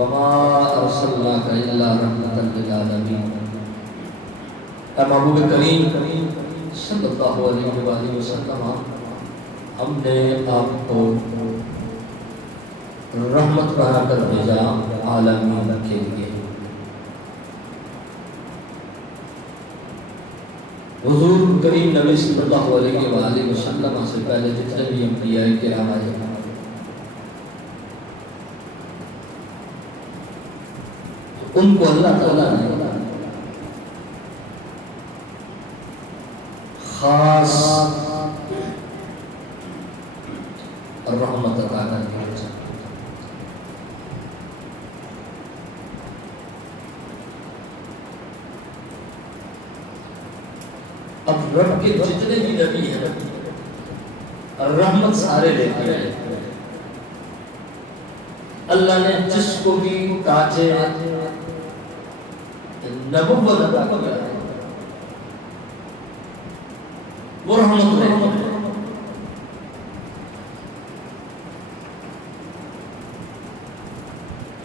وما ارسلناک الا رحمتا للعالمین۔ اے محبوب کریم صلی اللہ علیہ وآلہ وسلم، ہم نے آپ کو رحمت بنا کر بھیجا عالمین کے لیے۔ حضور کریم نبی صلی اللہ علیہ وآلہ وسلم سے پہلے جتنے بھی انبیاء کرام آئے ان کو اللہ تعالیٰ نے خاص رحمت عطا کر دی۔ اب رب کے جتنے بھی نبی ہیں رحمت سارے لیتے ہیں۔ اللہ نے جس کو بھی تاج نبوت عطا کیا ہے وہ رحمت ہے۔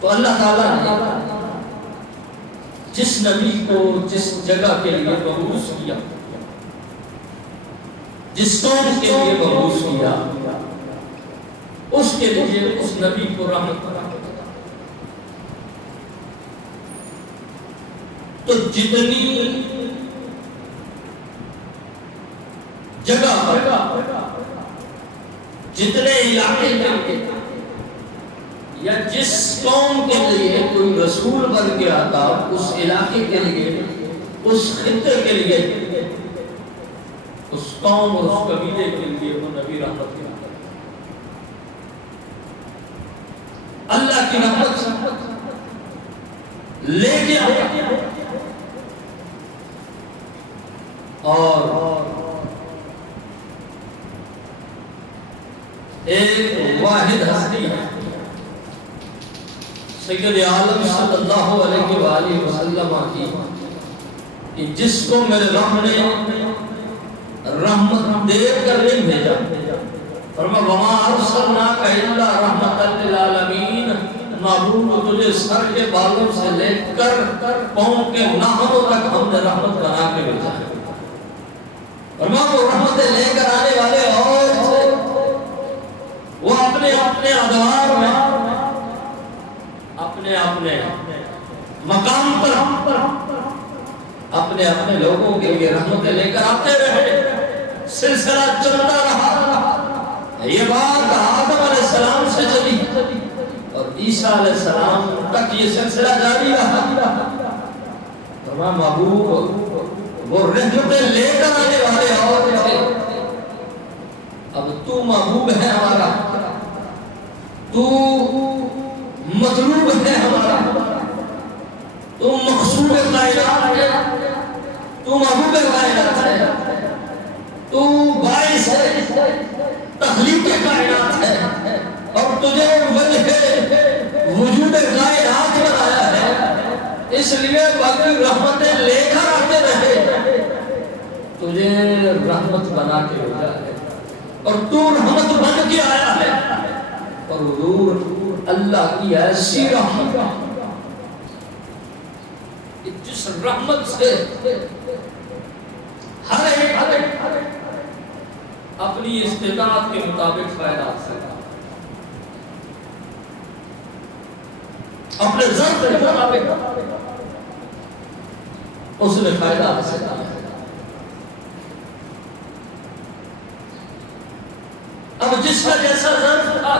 تو اللہ تعالیٰ نے جس نبی کو جس جگہ کے لیے مبعوث کیا، جس قوم کے لیے مبعوث کیا، اس کے لیے اس نبی کو رحمت بنا۔ تو جتنی جگہ جتنے علاقے میں یا جس قوم کے لیے کوئی رسول بن کے آتا، اس علاقے کے لیے، اس خطے کے لیے، اس قوم اور اس قبیلے کے لیے وہ نبی رحمت کیا۔ اللہ کی رحمت لے کے آیا اور ایک واحد ہستی ہے سید عالم صلی اللہ علیہ وآلہ وسلم کی، کہ جس کو میرے رب نے رحمت دے کر نہیں بھیجا، فرمایا وما ارسلناک الا رحمتا للعالمین، محبوب تجھے سر کے بالوں سے لے کر پاؤں کے ناخنوں تک ہم نے رحمت بنا کے بھیجا ہے۔ فرمایا وہ رحمتیں لے کر آنے والے اور تھے، وہ اپنے اپنے ادوار میں اپنے مقام پر اپنے اپنے لوگوں کے لیے رحمتیں لے کر آتے رہے، سلسلہ چلتا رہا۔ یہ بات آدم علیہ السلام سے چلی اور عیسیٰ علیہ السلام تک یہ سلسلہ جاری رہا۔ فرمایا محبوب وہ رحمتیں لے کر آنے والے اور تھے، اب تو محبوب ہے ہمارا، تو مطلوب ہے ہمارا، تو مقصود کائنات ہے، تو محبوب کائنات ہے، تو باعث ہے تخلیق کائنات ہے، اور تجھے وجہ وجود کائنات بنایا ہے، اس لیے باقی رحمتیں لے کر آتے رہے، تجھے رحمت بنا کے بھیجا ہے اور تو رحمت بن کے آیا ہے۔ اور حضور اللہ کی ایسی رحمت جس رحمت سے ہر ایک اپنی استطاعت کے مطابق فائدہ حاصل کرتا، اپنے ذات کے مطابق اس نے فائدہ حاصل کیا۔ اب جس کا جیسا ظرف تھا،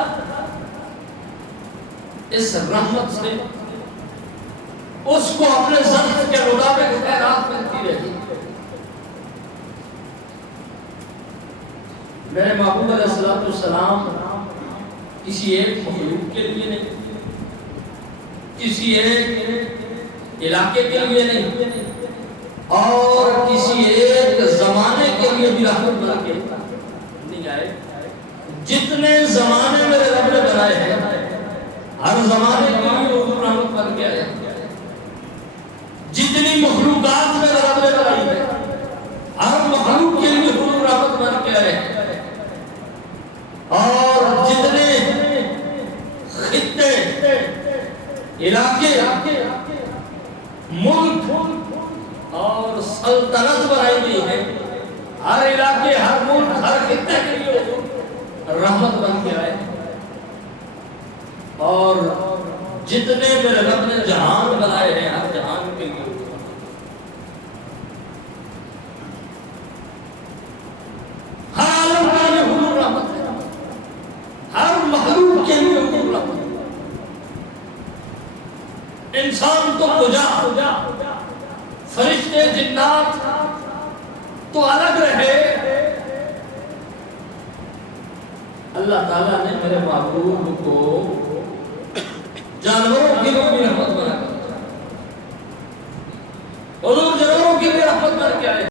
اس رحمت سے اس کو اپنے ظرف کے مطابق خیرات ملتی رہی۔ میرے محبوب علیہ السلام کسی ایک مخلوق کے لیے نہیں، کسی ایک علاقے کے لیے نہیں، اور کسی ایک زمانے کے لیے بھی رحمت بنا کے نہیں آئے۔ جتنے زمانے میرے رب نے بنائے ہیں، ہر زمانے کے لیے حضور رحمت بن کے آئے۔ جتنی مخلوقات میرے رب نے بنائی ہے، ہر مخلوق کے لیے حضور رحمت بن کے آئے، اور جتنے خطے علاقے ملک اور سلطنت بنائی گئی ہے. ہر علاقے ہر ملک ہر خطے کے لیے حضور رحمت بن کے آئے. اور جتنے میرے رب نے جہان بنائے ہیں ہر جہان کے لیے ہر عالم کے لیے حضور رحمت ہے. ہر مخلوق کے لیے حضور رحمت ہے. انسان تو کجا فرشتے جنات تو الگ رہے. اللہ تعالیٰ نے میرے محبوب کو جانوروں کی بھی رحمت بنا کر حضور جانوروں کی بھی رحمت بن کے آئے.